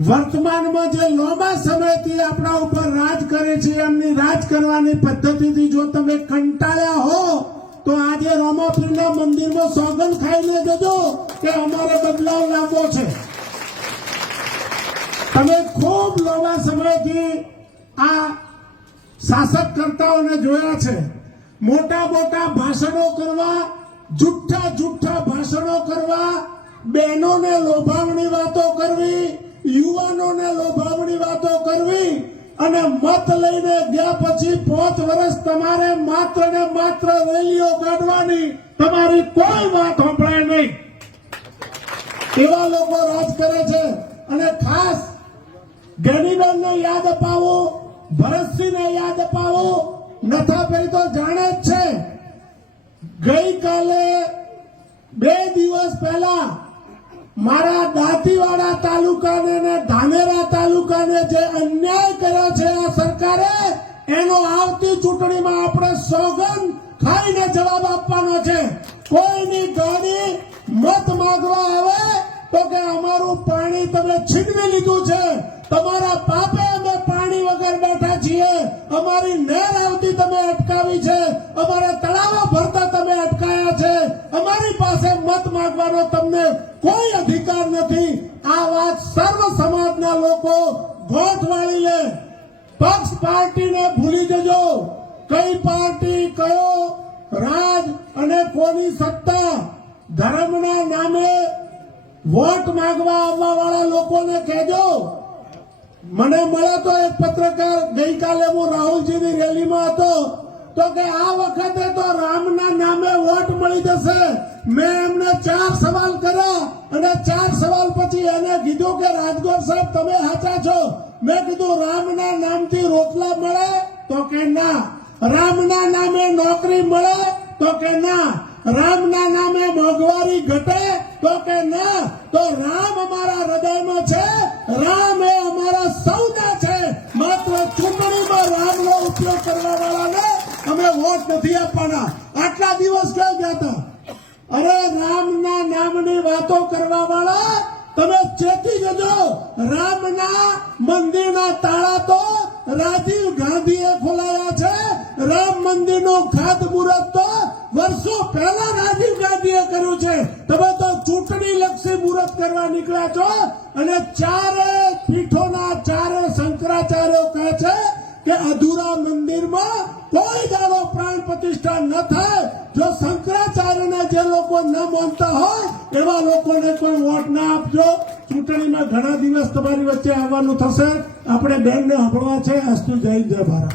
વર્તમાનમાં જે લાંબા સમયથી આપણા ઉપર રાજ કરે છે એમની રાજ કરવાની પદ્ધતિથી જો તમે કંટાળ્યા હો તો આજે રામાપીરના મંદિરમાં સોગંદ ખાઈને જજો કે અમારે બદલાવ લાવવો છે તમે ખૂબ લાંબા સમયથી આ શાસક કરતાઓને જોયા છે મોટા મોટા ભાષણો કરવા જુઠ્ઠા જુઠ્ઠા ભાષણો કરવા બહેનોને લોભાવણી વાતો કરવી યુવાનોને લોભામણી વાતો કરવી અને મત લઈને ગયા પછી પાંચ વર્ષ તમારે માત્ર ને માત્ર રેલીઓ કાઢવાની તમારી કોઈ વાત સંભળાય નહીં એવા લોકો રાજ કરે છે અને ખાસ ગેનીબેનને યાદ અપાવો ભરતસિંહને યાદ અપાવો નથાભાઈ તો જાણે જ છે ગઈકાલે બે દિવસ પહેલા મારા દાંતીવાડા તાલુકાને ને ધાનેરા તાલુકાને જે અન્યાય કર્યો છે આ સરકારે એનો આવતી ચૂંટણીમાં આપણે સોગંદ ખાઈને જવાબ આપવાનો છે કોઈની ગાડી મત માગવા આવે તો કે અમારું પાણી તમે છીનવી લીધું છે તમારા પાપે અમે પાણી વગર બેઠા છીએ અમારી નેર આવતી કરવાનો તમને કોઈ અધિકાર નથી આ વાત સર્વ સમાજના લોકો ગોઠ વાળી લે પક્ષ પાર્ટીને ભૂલી જજો કઈ પાર્ટી કયો રાજ અને કોની સત્તા ધર્મના નામે વોટ માંગવા આવવા વાળા લોકોને કહેજો મને મળે તો એક પત્રકાર ગઈકાલે હું રાહુલજીની રેલીમાં હતો તો કે આ વખતે તો રામના નામે વોટ મળી જશે મેં ચાર સવાલ કર્યા અને ચાર સવાલ પછી એને કીધું કે રાજગોર સાહેબ તમે સાચા છો મેં કીધું રામના નામથી રોટલા મળે તો કે ના રામના નામે નોકરી મળે તો કે ના રામના નામે મોંઘવારી ઘટે તો કે ના તો રામ અમારા હૃદયમાં છે રામ એ અમારા સૌના છે માત્ર ચૂંટણીમાં રામનો ઉપયોગ કરવા વાળાને અમે વોટ નથી આપવાના આટલા દિવસ કઈ ગયા હતા વાતો કરવા વાળા તમે ચેતી જજો રામના મંદિરના તાળા તો રાજીવ ગાંધીએ ખોલાયા છે રામ મંદિરનું ખાતમુહૂર્ત તો વર્ષો પહેલા રાજીવ ગાંધીએ કર્યું છે તમે તો ચૂંટણી લક્ષી મુહૂર્ત કરવા નીકળ્યા છો અને ચારે પીઠોના ચારે શંકરાચાર્યો કહે છે કે અધૂરા મંદિરમાં કોઈ દાડો પ્રાણ પ્રતિષ્ઠા ન થાય જો શંકરા ને જે લોકો ન માનતા હોય એવા લોકોને પણ વોટ ના આપજો ચૂંટણીમાં ઘણા દિવસ તમારી વચ્ચે આવવાનું થશે આપણે બેનને સાંભળવા છે અસ્તુ જય જય ભારત